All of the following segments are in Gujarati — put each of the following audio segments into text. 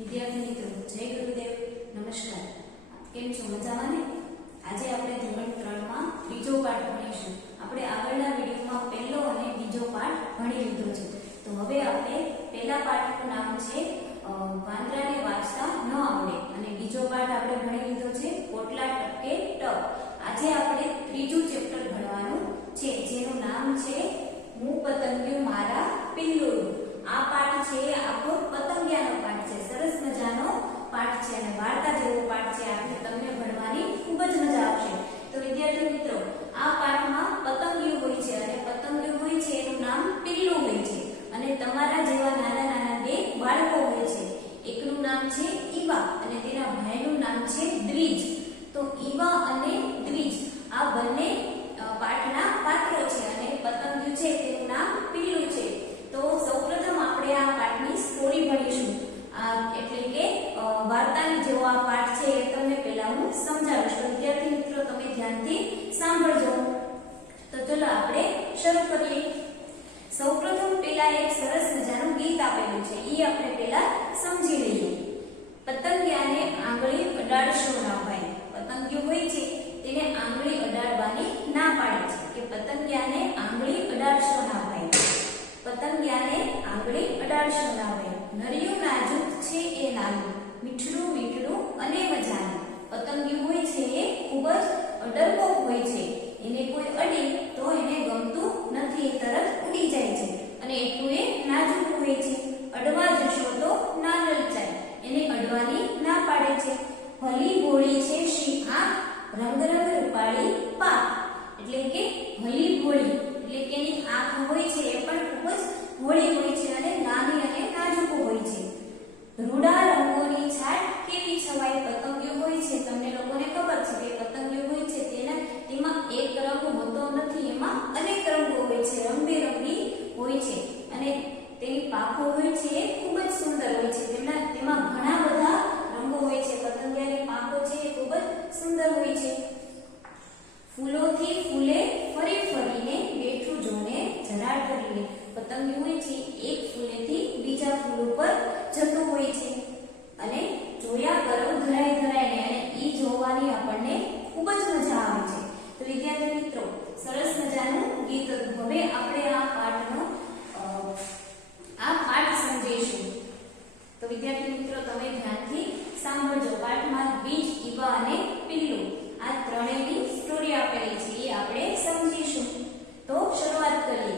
વિદ્યાર્થી મિત્રો, જય ગુરુદેવ, નમસ્કાર. કેમ છો? મજામાં ને? આજે આપણે ધોરણ 3 માં ત્રીજો પાઠ ભણીશું. આપણે આગળના વિડિયોમાં પહેલો અને બીજો પાઠ ભણી લીધો છે. તો હવે આપણે પહેલા પાઠનું નામ છે વાંદરાને વાંચતા ન આવડે અને બીજો પાઠ આપણે ભણી લીધો છે પોટલા ટપકે ટપ. આજે આપણે ત્રીજું ચેપ્ટર ભણવાનું છે જેનું નામ છે હું પતંગિયું મારા પિલ્લુનું. આ પાઠ છે આખો પતંગિયાનો પાઠ છે. સરસ મજાનો પાઠ છે અને વાર્તા જેવો પાઠ છે. આપણે તમને ભણવાની ખૂબ જ મજા આવશે. તો વિદ્યાર્થી મિત્રો, આ પાઠમાં પતંગિયું હોય છે અને પતંગિયું હોય છે એનું નામ પિલ્લું હોય છે અને તમારા જેવા નાના નાના બે બાળકો હોય છે. એકનું નામ છે ઈવા અને તેના ભાઈનું નામ છે દ્વિજ. તો ઈવા અને દ્વિજ આ બંને પાઠના પાત્રો છે અને પતંગિયું છે તેનું નામ પિલ્લું છે. તો સૌપ્રથમ આપણે આ પાઠની સ્ટોરી ભણીશું. એટલે કે વાર્તાની જેવો આ પાઠ છે એ તમને પહેલા હું સમજાવીશ. તો વિદ્યાર્થી મિત્રો, તમે ધ્યાનથી સાંભળજો. તો ચલો આપણે શરૂ કરીએ. સૌપ્રથમ પહેલા એક સરસ મજાનું ગીત આપેલું છે, એ આપણે પહેલા સમજી લઈએ. પતંગિયાને આંગળી અડાડશો ના ભાઈ. પતંગિયું હોય છે તેને આંગળી અડાડવાની ના પાડે છે કે પતંગિયાને આંગળી અડાડશો ના ભાઈ. પતંગિયાને આંગળી અડાડશો ના ભાઈ. નરિયું નાજુક છે એ નાનું, મીઠડું મીઠડું અને મજાનું. પતંગિયું હોય છે એ ખૂબ જ ડરપોક હોય છે. એને કોઈ અડે તો એને ગમતું નથી, એ તરત ઉડી જાય છે અને એટલું એ નાજુક હોય છે. અડવા જશો તો ના લલચાય, એને અડવાની ના પાડે છે. ભલી ભોળી છે શી આંખ, રંગ રંગ રૂપાળી પાક. એટલે કે ભલી ભોળી એટલે કે એની આંખ હોય છે એ પણ ખૂબ જ ભોળી હોય છે અને નાની અને નાજુક હોય છે. રૂડા રંગોની છાટ કેવી છવાઈ. પતંગિયું હોય છે, તમને લોકોને ખબર છે કે પતંગિયું હોય છે તેમાં એક રંગ હોતો નથી, એમાં અનેક રંગો હોય છે, રંગબેરંગી હોય છે અને તેની પાંખો હોય છે એ ખૂબ જ સુંદર હોય છે. તેમાં ઘણા બધા રંગો હોય છે. પતંગિયાની પાંખો છે એ ખૂબ જ સુંદર હોય છે. ફૂલોથી ફૂલે ફરી ફરીને બેઠું જોને જરા કરીને. પતંગિયું હોય છે એક ફૂલેથી બીજા ફૂલ ઉપર જતું હોય છે અને જોયા કરો ધરાય ધરાઈને, અને ઈ જોવાની આપણને ખૂબ જ મજા આવે છે. તો વિદ્યાર્થી મિત્રો, સરસ મજાનું ગીત હતું. હવે આપણે આ પાઠ સમજીશું. તો વિદ્યાર્થી મિત્રો, તમે ધ્યાનથી સાંભળજો. પાઠમાં દ્વિજ, ઈવા અને પિલ્લું આ ત્રણેયની સ્ટોરી આપેલી છે, એ આપણે સમજીશું. તો શરૂઆત કરીએ.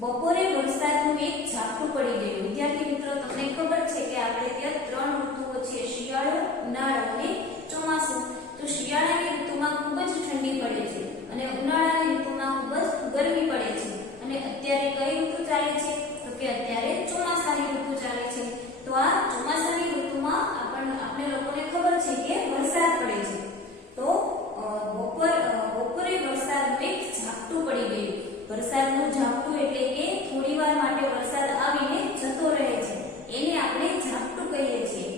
બપોરે વરસાદનું એક ઝાપટું પડી ગયું. વિદ્યાર્થી મિત્રો, તમને ખબર છે કે આપણે ત્યાં ત્રણ ઋતુઓ છે, શિયાળો, ઉનાળો અને ચોમાસું. તો શિયાળાની ઋતુમાં ખૂબ જ ઠંડી પડે છે અને ઉનાળાની ઋતુમાં ખૂબ જ ગરમી પડે છે. અને અત્યારે કઈ ઋતુ ચાલે છે? તો કે અત્યારે ચોમાસાની ઋતુ ચાલે છે. તો આ ચોમાસાની ઋતુમાં આપણે લોકોને ખબર છે કે વરસાદ પડે છે. તો બપોરે વરસાદનું એક ઝાપટું પડી ગયું. વરસાદનું ઝાપટું એટલે કે થોડીવાર માટે વરસાદ આવીને જતો રહે છે, એને આપણે ઝાપટું કહીએ છીએ.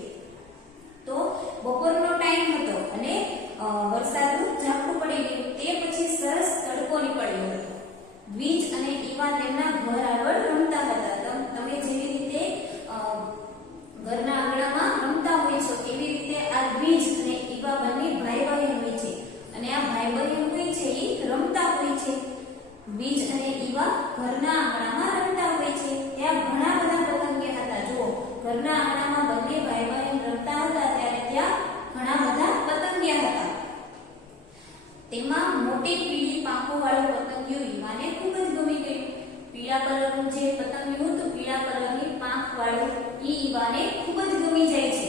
તો બપોરનો ટાઈમ હતો અને વરસાદનું ઝાપટું પડી ગયું. તે પછી સરસ તડકો નીકળ્યો હતો. દ્વિજ અને ઈવા તેમના ઘર આગળ રમતા હતા. તમે જેવી રીતે ઘરના આંગણામાં રમતા હોય છો એવી રીતે આ દ્વિજ અને ઈવા બંને ભાઈ બહેન હોય છે અને આ ભાઈ બહેન હોય છે એ રમતા હોય છે. દ્વિજ અને ઈવા ઘરના આંગણામાં રમતા હોય છે. ત્યાં ઘણા બધા પતંગિયા હતા. જુઓ, ઘરના આંગણામાં બંને ભાઈ બહેન રમતા હતા ત્યારે ત્યાં ઘણા બધા પતંગિયા હતા. તેમાં મોટી પીળી પાંખો વાળું પતંગિયું ઈવાને ખૂબ જ ગમી ગયું. પીળા કલરનું જે પતંગિયું હતું, પીળા કલરની પાંખ વાળું, ઈ ઈવાને ખૂબ જ ગમી જાય છે.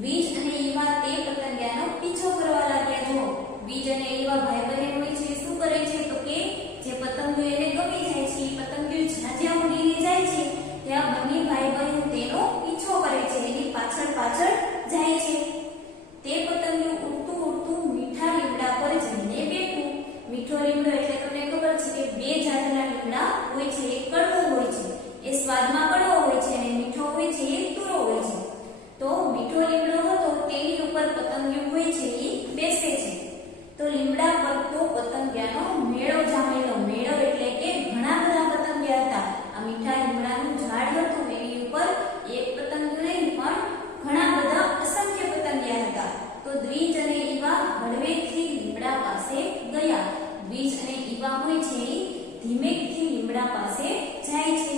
દ્વિજ અને ઈવા તે પતંગિયાનો પીછો કરવા લાગ્યા. જુઓ, દ્વિજ અને ઈવા ભાઈ બહેન હોય છે, શું કરે છે તો કે જે પતંગિયું એને ગમી જાય છે એ પતંગિયું જ્યાં ઉડીને જાય છે ત્યાં બંને ભાઈ બહેન તેનો પીછો કરે છે, એની પાછળ પાછળ જાય છે. તે પતંગિયું ઉડતું ઉડતું મીઠા લીમડા પર જઈને બેઠું. મીઠો લીમડો એટલે તમને ખબર છે કે બે જાતના લીમડા હોય છે. એક કડવો હોય છે, એ સ્વાદમાં કડવો હોય છે, અને મીઠો હોય છે, એ તુરો હોય ગયા, દ્વિજ અને ઈવા હોય છે એ ધીમેથી લીમડા પાસે જાય છે.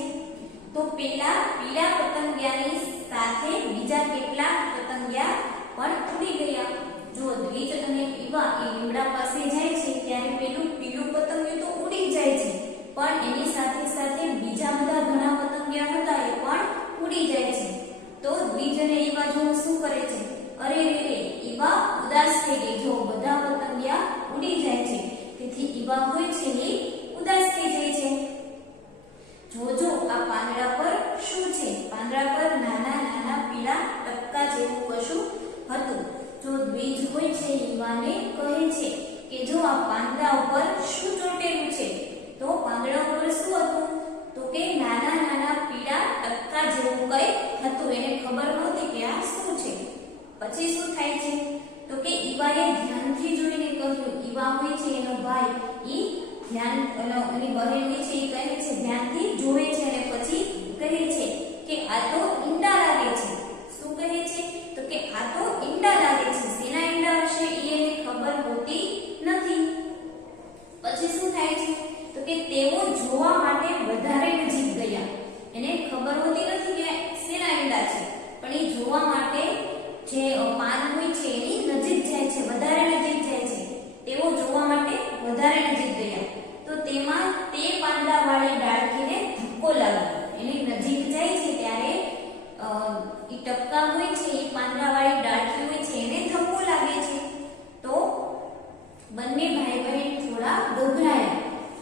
તો પેલા પીળા પતંગિયાની સાથે બીજા કેટલાક પતંગિયા પણ ઉડી ગયા. જો દ્વિજ અને ઈવા એ લીમડા પાસે જાય છે ત્યારે પેલું પીળું પતંગિયું તો ઉડી જાય છે, પણ એની સાથે સાથે બીજા બધા ઘણા પતંગિયા હતા એ પણ ઉડી જાય છે. તો દ્વિજ અને ઈવા જો શું કરે છે, અરે રે ઈવા ઉદાસ થઈ ગઈ. જો બધા પતંગિયા ઉડી જાય છે તેથી ઈવા હોય છે એ ઉદાસ થઈ જાય છે. જોજો આ પાંદડા પર શું છે? પાંદડા પર નાના નાના પીળા ટપકા જેવું કશું હતું. જો દ્વિજ હોય છે ઈવાને કહે છે કે જો આ પાંદડા ઉપર શું ચોટેલું છે? તો પાંદડા ઉપર શું હતું? તો કે નાના નાના પીળા ટપકા જેવું કંઈ હતું. એને ખબર નહોતી કે આ શું છે. પછી શું થાય છે? તો કે ઈવાએ ધ્યાનથી જોઈને કહ્યું. ઈવા હોય છે એનો ભાઈ, ઈ ધ્યાન એની બહેન હોય છે એ કહે છે, ધ્યાનથી જોવે છે અને પછી કહે છે કે આ તો ઈંડા લાગે છે. શું કહે છે? તો કે આ તો ઈંડા લાગે છે. શેના ઈંડા હશે એ એને ખબર હોતી નથી. પછી શું થાય છે? તો કે તેઓ જોવા માટે વધારે નજીક ગયા. એને ખબર હોતી નથી કે શેના ઈંડા છે, પણ એ જોવા માટે જે પાન હોય છે એની નજીક જાય છે, વધારે નજીક જાય છે. તેઓ જોવા માટે વધારે નજીક ગયા. તો તેમાં તે પાંદડાવાળી ડાળખીને ધક્કો લાગ્યો. એની નજીક જાય છે ત્યારે એ ટપકા હોય છે એ પાંદડાવાળી ડાળખી હોય છે એને ધક્કો લાગે છે. તો બંને ભાઈ બહેન થોડા ગભરાયા.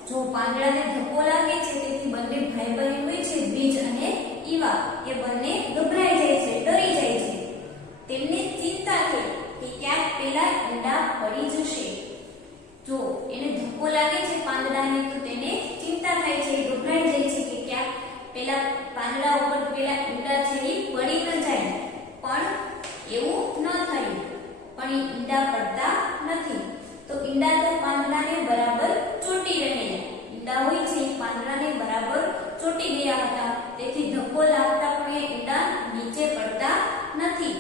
જો પાંદડાને ધક્કો લાગે છે તેથી બંને ભાઈ બહેન હોય છે દ્વિજ અને ઈવા એ બંને ગભરાઈ જાય છે, ડરી જાય છે. તેમને ચિંતા થઈ કે ક્યાંક પેલા ઈંડા પડી જશે. જો એને ધક્કો લાગે છે પાંદડાને તો તેને ચિંતા થાય છે, ગભરાઈ જાય છે કે ક્યાંક પેલા પાંદડા ઉપર પેલા ઈંડા છે એ પડી ન જાય. પણ એવું ન થયું. પણ એ ઈંડા પડતા નથી. તો ઈંડા તો પાંદડાને બરાબર ચોટી રહેલા. ઈંડા હોય છે એ પાંદડાને બરાબર ચોટી ગયા હતા. તેથી ધક્કો લાગતા પણ એ ઈંડા નીચે પડતા નથી.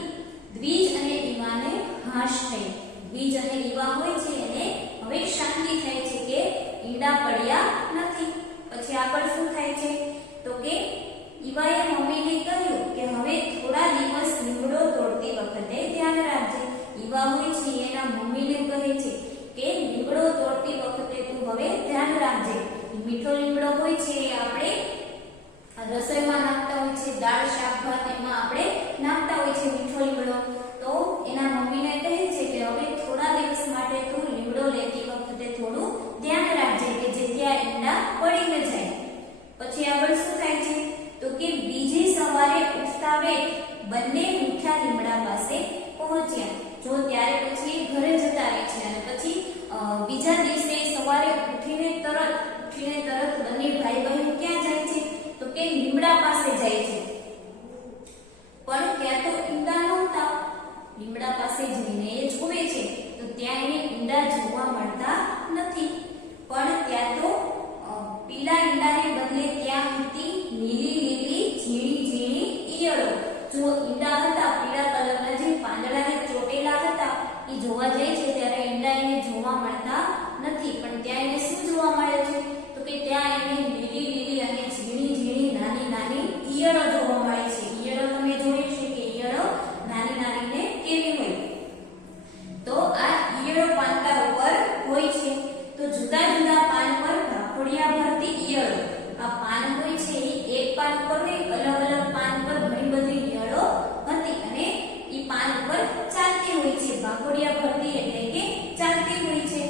દ્વિજ અને ઈવાને હાશ થઈ. દ્વિજ અને ઈવા હોય છે એને હવે શાંતિ થાય છે કે ઈંડા પડ્યા નથી. પછી આગળ શું થાય છે? તો કે ઈવાએ મમ્મીને કહ્યું કે હવે થોડા દિવસ લીમડો તોડતી વખતે ધ્યાન રાખજે. ઈવા હોય છે એના મમ્મીને કહે છે કે લીમડો તોડતી વખતે તું હવે ધ્યાન રાખજે. મીઠો લીમડો હોય છે એ આપણે રસોઈમાં નાખતા હોય છે, દાળ શાક ભાત એમાં આપણે નાખતા હોય છે મીઠો લીમડો. તો એના મમ્મીને કહે છે કે હવે થોડા દિવસ માટે તું લીમડો લેતી વખતે થોડું ધ્યાન રાખજે કે જેથી આ ઈંડા પડી ન જાય. પછી આગળ શું થાય છે? તો કે બીજી સવારે ઉઠતા વેત બંને મીઠા લીમડા પાસે પહોંચ્યા. જો ત્યારે પછી ઘરે જતા રહે છે અને પછી બીજા દિવસે સવારે ઉઠીને તરત બંને ભાઈ બહેન ક્યાં જાય છે? તો કે લીમડા પાસે જાય છે. પણ ત્યાં તો ઈંડા નહોતા. લીમડા પાસે જઈને એ જોવે છે તો ત્યાં એને ઈંડા જોવા મળતા નથી. પણ ત્યાં તો પીળા ઈંડાને બદલે ત્યાં હતી લીલી લીલી ઝીણી ઝીણી ઈયળો. જો ઈંડા હતા પીળા કલરના જે પાંદડાને ચોટેલા હતા એ જોવા જાય છે ત્યારે ઈંડા એને જોવા મળતા નથી. પણ ત્યાં એને શું જોવા મળે છે? તો કે ત્યાં એને લીલી લીલી અને ઝીણી ઝીણી નાની નાની ઈયળો જોવા મળે છે. ઈયળો તમે જોઈ છે કે ઈયળો નાની નાની ને કેવી હોય? તો આ ઈયળો પાંદડા ઉપર હોય છે. તો જુદા જુદા પાન પર ભાખોડિયા ભરતી ઈયળો. આ પાન હોય છે એ એક પાન પર નહીં, અલગ અલગ પાન પર ઘણી બધી ઈયળો હતી અને એ પાન ઉપર ચાલતી હોય છે. ભાખોડિયા ભરતી એટલે કે ચાલતી હોય છે.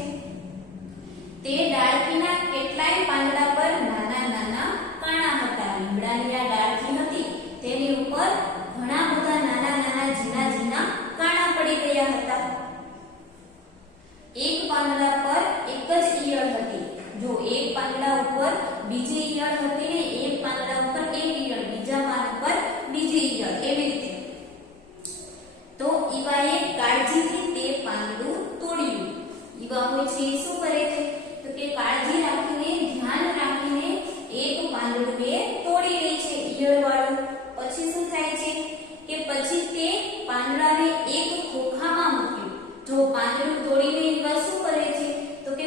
તે ડાળખીના કેટલાય પાંદડા પર નાના નાના કાણા હતા. લીમડાની આ ડાળખી હતી તેની ઉપર ઘણા બધા નાના નાના ઝીણા ઝીણા કાણા પડી ગયા હતા. એક પાંદડા પર એક જ ઈયળ હતી. જો એક પાંદડા ઉપર બીજી ઈયળ હતી ને એક પાંદડા ઉપર એક ઈયળ, બીજા પાન ઉપર બીજી ઈયળ, એવી રીતે. તો ઈવાએ કાળજીથી તે પાંદડું તોડ્યું. ઈવા હોય છે શું કરે છે? તો કે કાળજી રાખીને ધ્યાન રાખીને એક પાંદડું એ તોડી લે છે ઈયળ વાળું. પછી શું થાય છે કે પછી તે પાંદડાને એક ખોખામાં મૂક્યું. જો પાંદડું તોડીને ઈવા શું કરે છે? તો કે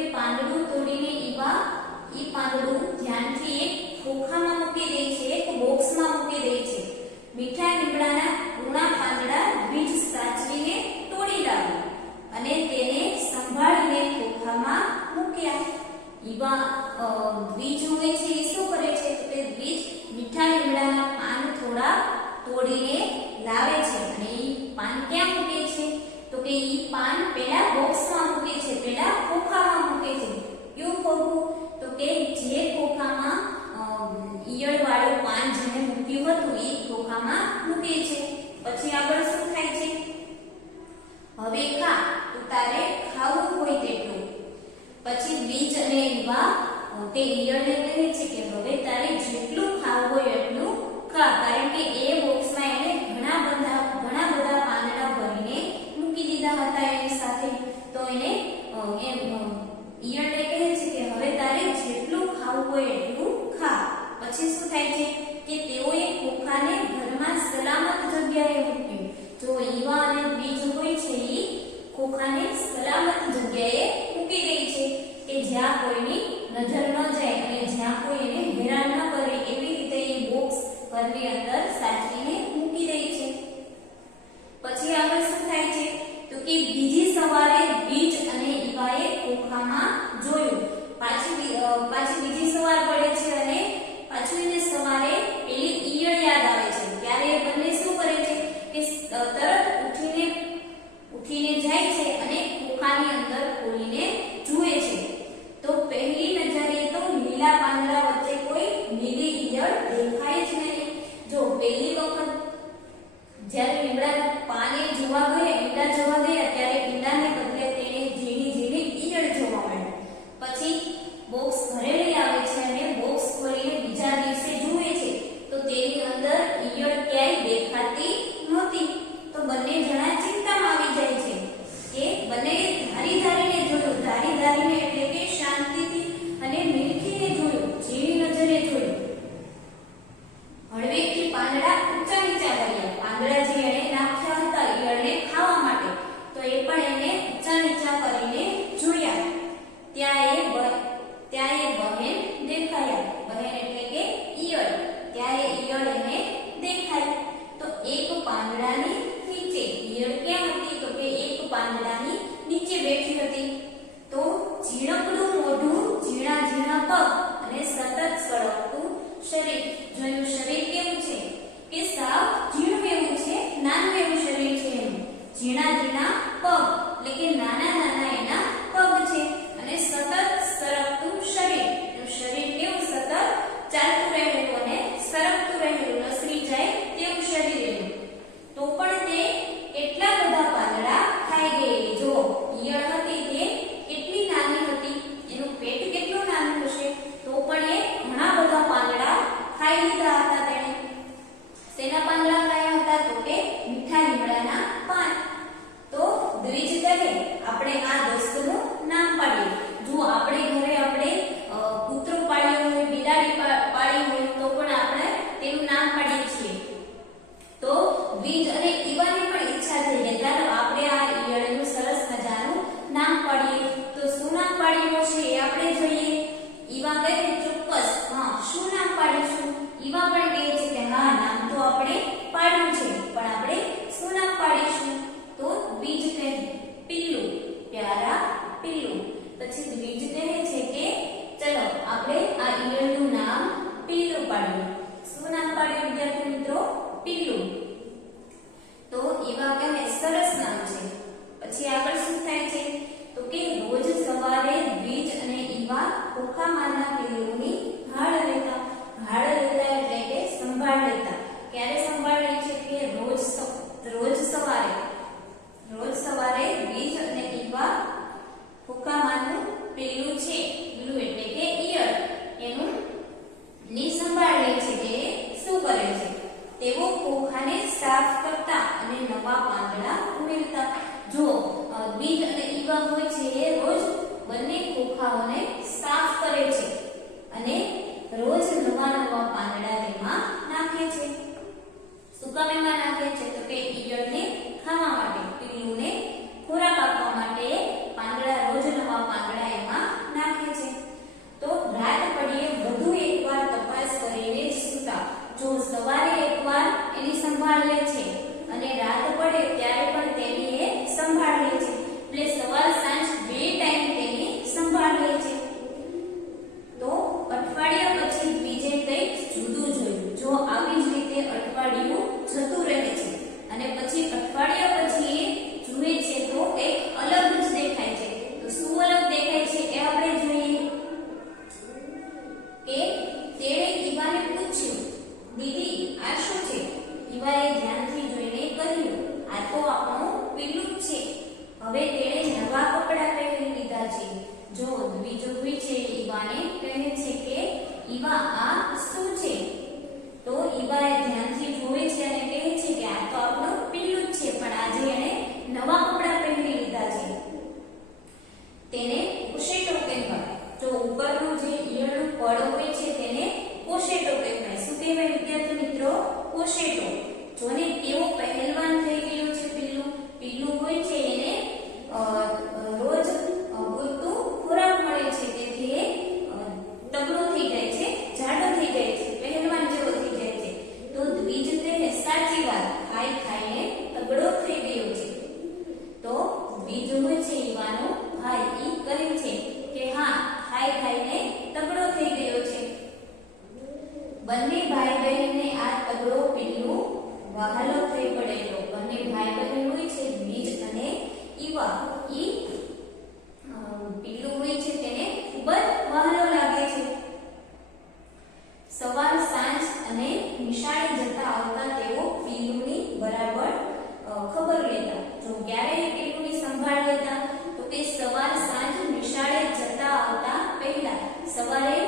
ઈવા દ્વિજ હોય છે એ શું કરે છે તો કે દ્વિજ મીઠા લીમડાના પાન થોડા તોડીને લાવે છે અને એ પાન ક્યાં મૂકે છે તો કે એ પાન પેલા બોક્સમાં મૂકે છે, પેલા ખોખામાં મૂકે છે. કયું ખોખું તો કે જે ખોખામાં ઈયળ વાળું પાન જેને મૂક્યું હતું એ ખોખામાં મૂકે છે. પછી આગળ શું થાય છે? હવે ખા, તું તારે ખાવું હોય તેટલું. પછી દ્વિજ અને ઈવા તે ઈયળને કહે છે કે હવે તારે જેટલું ખાવું હોય એટલું ખા, કારણ કે એ બોક્સમાં એને ઘણા બધા પાંદડા ભરીને મૂકી દીધા હતા એની સાથે. તો એને ઈયળને કહે છે કે હવે તારે જેટલું ખાવું હોય એટલું ખા. પછી શું થાય છે કે તેઓએ ખોખાને ઘરમાં સલામત જગ્યાએ મૂક્યું. જો ઈવા અને દ્વિજ હોય છે એ ખોખાને સલામત જગ્યાએ મૂકી દે છે કે જ્યાં કોઈની નજર ન જાય અને જ્યાં કોઈ એને હેરાન ન કરે એવી રીતે એ બોક્સ ઘરની અંદર સાચવીને મૂકી દે છે. પછી આગળ શું થાય છે તો કે બીજી સવારે દ્વિજ અને ઈવાએ ખોખામાં જોયું. પાછી બીજી સવાર પડે છે અને પાછું એને સવારે પેલી ઈયળ યાદ આવે છે. ત્યારે એ બંને શું કરે છે કે તરત ઉઠીને જાય છે અને ખોખાની અંદર ખોલીને જુએ છે. તો પહેલી નજરે તો લીલા પાંદડા વચ્ચે કોઈ લીલી ઈયળ દેખાય જ નહીં. જો પહેલી વખત જ્યારે લીમડાના પાને જોવા ગયા, ઈંડા જોવા ગયા, ત્યારે ઈંડાને બદલે તેને ઝીણી ઈયળ જોવા મળી. પછી બોક્સ ઘરે લઈ આવે છે અને બોક્સ ખોલીને બીજા દિવસે જુએ છે તો તેની અંદર ઈયળ ક્યાંય દેખાતી નહોતી. તો બંને જણા ચિંતામાં આવી જાય છે કે બંને ધારીને જોયું, ધારીને એટલે કે શાંતિથી અને મિલકીને જોયું, ઝીણી નજરે જોયું. હળવેકથી પાંદડા ઊંચા નીચા કર્યા. પાંદડા જે એને નાખ્યા હતા ઈયળને ખાવા માટે તો એ પણ એને ઊંચા નીચા કરીને જોયા. ત્યાં એ બહેન દેખાયા. બહેન એટલે કે ઈયળ. ત્યાં એ ઈયળ એને દેખાય. તો એક પાંદડાની નીચે ઈયળ ક્યાં હતી તો કે એક પાંદડાની નીચે બેઠી હતી. તો ઝીણકડું મોઢું, ઝીણા પગ અને સતત સળગતું શરીર. જોયું શરીર કેવું છે કે સાવ ઝીણું એવું છે, નાનું એવું શરીર છે એનું. ઝીણા પગ એટલે કે નાના એના પગ છે અને સતત સરકતું શરીર. શરીર કેવું સતત ચાલતું રહેલું અને સરકતું રહેલું, લસરી જાય તેવું શરીર એનું. તો પણ તે કેટલા બધા પાંદડા ખાઈ ગયેલી. જો ઈયળ હતી તે કેટલી નાની હતી, એનું પેટ કેટલું નાનું હશે, તો પણ એ ઘણા બધા પાંદડા ખાઈ લીધા હતા તેણે. શેના પાંદડા ખાયા હતા તો કે મીઠા લીમડાના પાન. તો દ્વિજ કહે આપણે આ દોસ્તનું નામ પાડીએ. જો આપણે ઘરે કૂતરો પાળ્યો હોય, બિલાડી પાળી હોય તો પણ આપણે તેનું નામ પાડીએ છીએ. તો દ્વિજ અને ઈવાની પણ ઈચ્છા થઈ કે ચાલો આપણે આ ઈયળનું સરસ મજાનું નામ પાડીએ. તો શું નામ પાડ્યું છે એ આપણે જોઈએ. ઈવા કહે ચોક્કસ, હા શું નામ પાડીશું? ઈવા પણ કહે છે કે હા નામ તો આપણે પાડ્યું છે, પણ આપણે શું નામ પાડીશું? તો દ્વિજ કહે પિલ્લું, પ્યારા પિલ્લું. પછી દ્વિજ કહે છે કે ચલો આપણે આ ઈયળનું નામ પિલ્લું પાડીએ. શું નામ પાડ્યું વિદ્યાર્થી મિત્રો? પિલ્લું. તો ઈવા કહે સરસ નામ છે. પછી આગળ શું થાય છે તો કે રોજ સવારે દ્વિજ અને ઈવા ખોખામાંના પિલ્લુની ભાળ લેતા. ભાળ લેતા એટલે કે સંભાળ લેતા. ક્યારે સંભાળ લે છે કે રોજ સવારે દ્વિજ અને ઈવા ખોખામાંનું પિલ્લું છે, પિલ્લું એટલે કે ઈયળ, એનું ની સંભાળ લે છે કે શું કરે છે. તેઓ ખોખાને સાફ કરતા અને નવા પાંદડા ઉમેરતા. જો દ્વિજ અને ઈવા હોય છે એ રોજ બંને ખોખાઓને સાફ કરે છે અને રોજ નવા પાંદડા તેમાં નાખે છે. શું કામ એમાં નાખે છે તો કે ઈયળને ખાવા માટે, પિલ્લુને ખોરાક આપવા માટે પાંદડા, રોજ નવા પાંદડા એમાં નાખે છે. તો રાત પડીએ વધુ એકવાર તપાસ કરીને જ સૂતા. જો સવારે એકવાર એની સંભાળ લે છે અને રાત પડે ત્યારે પણ તેની એ સંભાળ લે છે. એટલે સવાર સાંજ બે ટાઈમ તેની સંભાળ લે છે. ઈવાને કહે છે કે ઈવા આ શું છે? તો ઈવા એ ધ્યાનથી જોવે છે અને કહે છે કે આ તો આપણું પિલ્લું જ છે, પણ આજે એણે નવા કપડાં પહેરી લીધા છે. તેને કોશેટો કહેવાય. તો ઉપરનું જે ઈયળનું પડ હોય છે તેને કોશેટો કહેવાય. શું કહેવાય વિદ્યાર્થી મિત્રો? કોશેટો. જોને કેવો પહેલવાન થઈ ગયો છે પિલ્લું. પિલ્લું હોય છે એને રોજ પૂરતું ખોરાક મળે છે, તેથી એ તગડો થઈ જાય છે, જાડો થઈ જાય છે, પહેલવાન જેવો થઈ જાય છે. તો દ્વિજ કહે સાચી વાત, ખાઈ ખાઈને તગડો થઈ ગયો છે. તો દ્વિજ હોય છે ઈવાનો ભાઈ, ઈ કહે છે કે હા, ખાઈ ખાઈને તગડો થઈ ગયો છે. બંને ભાઈ બહેનને આ તગડો પિલ્લું વહાલો થઈ પડેલો. બંને ભાઈ બહેન હોય છે દ્વિજ અને ઈવા, ઈ પિલ્લું હોય છે તેને ખૂબ જ વહાલો લાગે છે. સવાર સાંજ અને નિશાળે જતા આવતા તેઓ પિલ્લુની બરાબર ખબર લેતા. જો ક્યારે પિલ્લુની સંભાળ લેતા? તો કે સવાર સાંજ નિશાળે જતા આવતા પહેલા. સવારે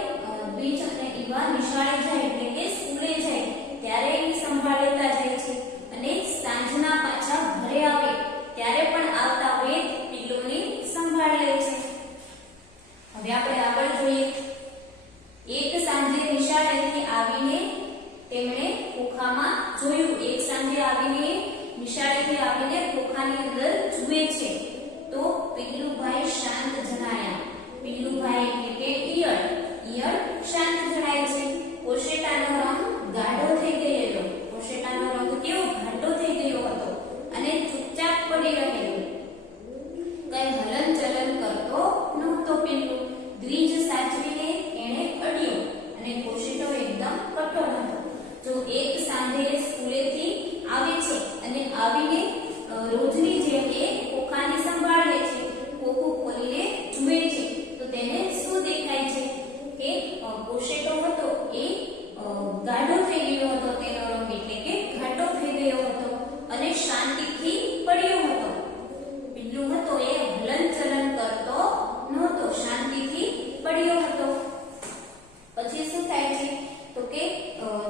દ્વિજ અને ઈવા નિશાળે જાય એટલે કે સ્કૂલે જાય ત્યારે એની સંભાળ લેતા જાય છે, અને સાંજના પાછા ઘરે આવે ત્યારે પણ આવતા વેત પિલ્લુની સંભાળ લે છે. હવે આપણે આગળ જોઈએ. એક સાંજે નિશાળેથી આવીને તેમણે ખોખામાં જોયું. એક સાંજે આવીને નિશાળેથી આવીને ખોખાની અંદર જુએ છે તો પિલ્લુભાઈ શાંત જણાયા. પિલ્લુભાઈ એટલે કે ઈયળ શાંત જણાય છે. કોશેટાનો રંગ ગાઢો થઈ ગયેલો. કોશેટાનો રંગ કેવો? ઘાટો થઈ ગયો હતો અને ચૂપચાપ પડી રહેલો. કઈ હલનચલન કરતો નહોતો પિલ્લું. દ્વિજ સાચવીને એણે અડ્યો અને કોશેટો એકદમ કઠોર હતો. જો એક સાંજે સ્કૂલેથી આવે છે અને આવીને રોજની જેમ એ ખોખાની સંભાળ લે છે. ખોખું ખોલીને જુએ છે તો તેને શું દેખાય છે કે કોશેટો હતો એ ગાઢો થઈ ગયો હતો. તેનો રંગ એટલે કે ઘાટો થઈ ગયો હતો અને શાંતિથી પડ્યો હતો. પિલ્લું હતો એ હલનચલન કરતો નહોતો, શાંતિથી પડ્યો હતો. પછી શું થાય છે તો કે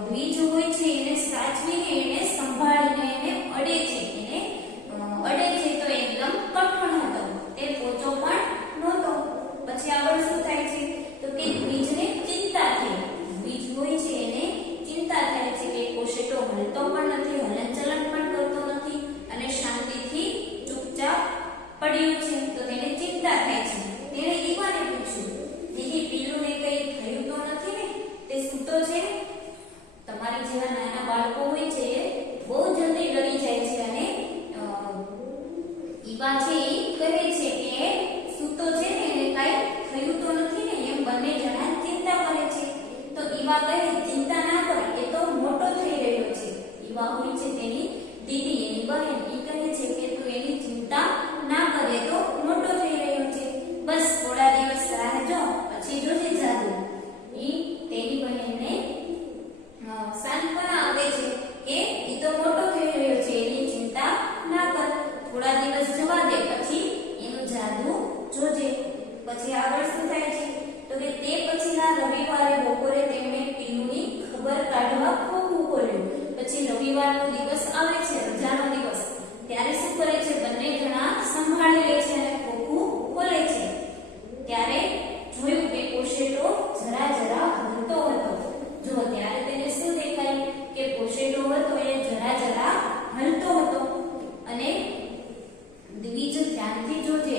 દ્વિજ હોય છે એને સાચવીને એને સંભાળીને એને અડે છે. એને અડે છે તો એકદમ કઠણ હતો, તે પોચો પણ નહોતો. પછી આગળ શું થાય છે તો કે દ્વિજને ચિંતા થઈ. દ્વિજ હોય છે એને ચિંતા થાય છે કે કોશેટો હલતો પણ નથી, હલનચલન પણ કરતો નથી અને શાંતિથી ચૂપચાપ પડ્યું છે. તો તેને ચિંતા થાય છે. તેણે ઈવાને પૂછ્યું, દીદી પિલ્લુને કઈ થયું તો નથી ને? તે સૂતો છે ને? તમારી જેવા નાના બાળકો હોય છે એ બહુ જલ્દી ડરી જાય છે અને ઈવા છે એ કહે છે કે સૂતો છે ને, એને કઈ થયું તો નથી ને? એમ બંને જણા ચિંતા કરે છે. તો ઈવા કહે ચિંતા ના કર, એ તો મોટો થઈ રહ્યો છે. ઈવા હોય છે તેની દીદી, એની બહેન, એ કહે છે કે તું એની ચિંતા ના કરે, તો મોટો થઈ રહ્યો છે. બસ થોડા દિવસ રાહ જો, પછી જોજે જાદુ. ઈ તેની બહેનને સાંત્વના આપે છે કે ઈ તો મોટો થઈ રહ્યો છે, એની ચિંતા ના કર, થોડા દિવસ જવા દે, પછી એનું જાદુ જોજે. પછી આગળ શું થાય છે તો કે તે પછીના રવિવારે બપોરે તેમણે પિલ્લુની ખબર કાઢવા ખોખું ખોલ્યું. પછી રવિવારનો દિવસ આવે છે, રજાનો દિવસ, ત્યારે શું કરે છે? બંને જણા સંભાળી લે છે અને ખોખું ખોલે છે. ત્યારે જોયું કે કોશેટો જરા જરા હલતો હતો. જો ત્યારે તેને શું દેખાય કે કોશેટો હતો એ જરા જરા હલતો હતો. અને દ્વિજ ધ્યાનથી જોજે.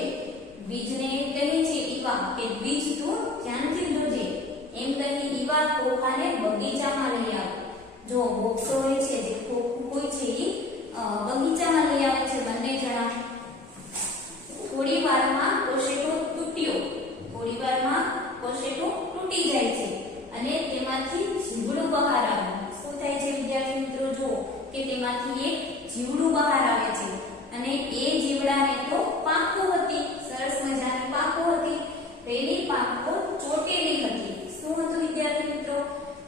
દ્વિજને કહે છે ઈવા કે દ્વિજ તું ધ્યાનથી જોજે. એમ કહી ઈવા ખોખાને બગીચામાં લઈ આવે. જો બોક્સો હોય છે, જે ખોખું હોય છે એ બગીચામાં લઈ આવે છે બંને જણા. થોડી વારમાં કોશેટો તૂટ્યો. થોડી વારમાં કોશેટો તૂટી જાય છે અને તેમાંથી જીવડું બહાર આવે. શું થાય છે વિદ્યાર્થી મિત્રો? જો કે તેમાંથી એક જીવડું બહાર આવે છે અને એ જીવડાને તો પાંખો હતી, સરસ મજાની પાંખો હતી. તેની પાંખો ચોટેલી હતી. શું હતું વિદ્યાર્થી મિત્રો?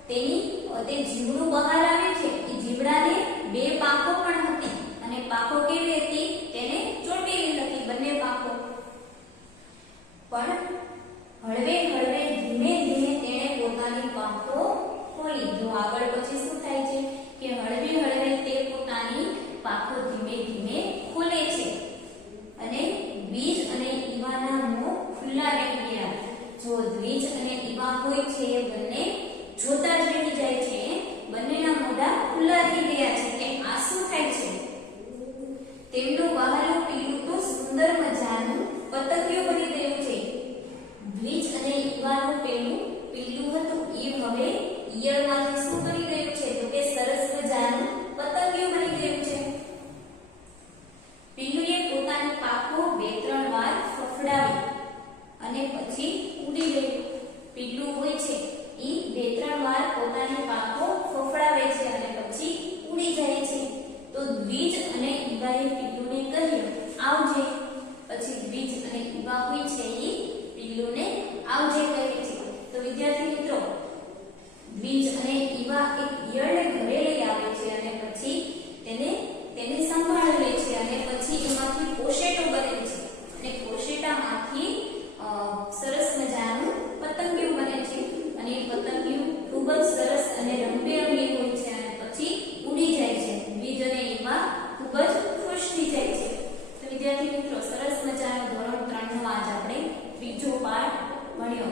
તે જીવડું બહાર આવે છે એ જીવડાને બે પાંખો પણ હતી અને પાંખો કેવી હતી? તેને ચોટેલી હતી બંને પાંખો. પણ હળવે હળવે ધીમે પોતાની પાંખો ખોલી. જો આગળ પછી શું થાય છે કે હળવે હળવે તે પોતાની પાંખો ધીમે ધીમે ખોલે છે અને દ્વિજ અને ઈવાના મોં ખુલ્લા રહી ગયા. જો દ્વિજ અને ઈવા હોય છે એ બંને જોતા જ રહી જાય છે. બંનેના મોઢા ખુલ્લા રહી ગયા છે કે આ શું થાય છે. તેમનું બહારનું પીલું તો સુંદર મજાનું પતંગિયું બની ગયું છે. દ્વિજ અને ઈવાનું પીલું હતું એ હવે ઈયળમાંથી શું બની ગયું છે તો કે સરસ મજાનું પતંગિયું બની ગયું છે. પીલુએ પોતાની પાંખો 2-3 વાર ફફડાવી અને પછી ઉડી ગયું. પીલું હોય છે એ 2-3 વાર પોતાની પાંખો ફફડાવે છે અને પછી ઉડી જાય છે. તો દ્વિજ અને ઈવાએ પીલુને કહ્યું આવજે. પછી દ્વિજ અને ઈવા હોય છે એ પીલુને આવજે કહે છે. તો વિદ્યાર્થી મિત્રો, દ્વિજ અને ઈવા એક ઈયળને ઘરે લઈ આવે છે અને પછી તેને સંભાળી લે છે અને પછી એમાંથી કોશેટો બને છે અને કોશેટામાંથી સરસ મજાનું પતંગિયું બને છે અને એ પતંગિયું ખૂબ જ સરસ અને રંગબેરંગી હોય છે અને પછી ઉડી જાય છે. દ્વિજ અને ઈવા ખૂબ જ ખુશ થઈ જાય છે. તો વિદ્યાર્થી મિત્રો, સરસ મજાનો ધોરણ 3 નો આજ આપણે ત્રીજો પાઠ ભણ્યો.